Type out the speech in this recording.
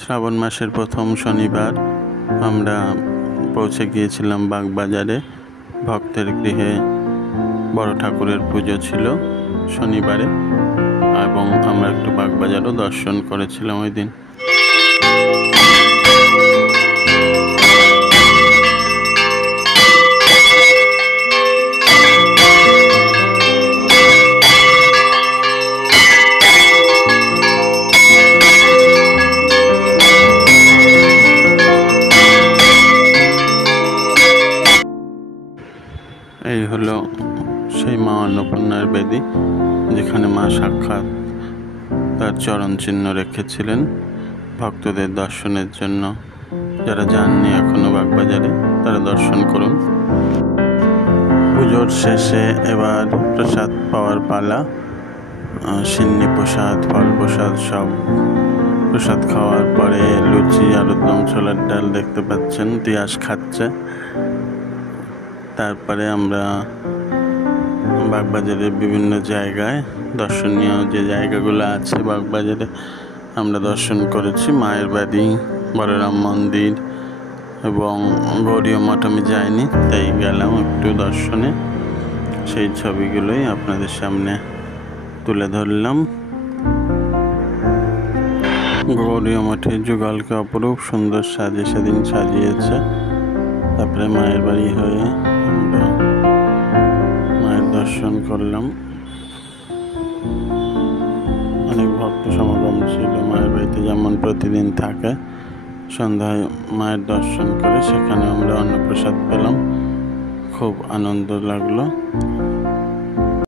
শ্রাবণ মাসের প্রথম শনিবার আমরা পৌঁছে গিয়েছিলাম বাগবাজারে। ভক্তের গৃহে বড় ঠাকুরের পুজো ছিল শনিবারে, এবং আমরা একটু বাগবাজারও দর্শন করেছিলাম ওই দিন। এই হলো সেই মা অন্নপূর্ণার বেদি, যেখানে মা সাক্ষাৎ তার চরণ চিহ্ন রেখেছিলেন ভক্তদের দর্শনের জন্য। যারা যাননি এখনো বাগবাজারে, তারা দর্শন করুন। পুজোর শেষে এবার প্রসাদ পাওয়ার পালা। সিন্নি প্রসাদ, ফল প্রসাদ, সব প্রসাদ খাওয়ার পরে লুচি, আলুর দম, ছোলার ডাল দেখতে পাচ্ছেন তিয়াস খাচ্ছে। তারপরে আমরা বাগবাজারের বিভিন্ন জায়গায়, দর্শনীয় যে জায়গাগুলো আছে বাগবাজারে, আমরা দর্শন করেছি। মায়ের বাড়ি, বলরাম মন্দির এবং গৌরীয় মঠ আমি যাইনি, তাই গেলাম একটু দর্শনে। সেই ছবিগুলোই আপনাদের সামনে তুলে ধরলাম। গৌরীয় মঠের যুগলকে অপরূপ সুন্দর সেদিন সাজিয়েছে। তারপরে মায়ের বাড়ি হয়ে আমরা মায়ের দর্শন করলাম। অনেক ভক্ত সমাগম ছিল মায়ের বাড়িতে, যেমন প্রতিদিন থাকে। সন্ধ্যায় মায়ের দর্শন করে সেখানে আমরা অন্নপ্রসাদ পেলাম, খুব আনন্দ লাগলো।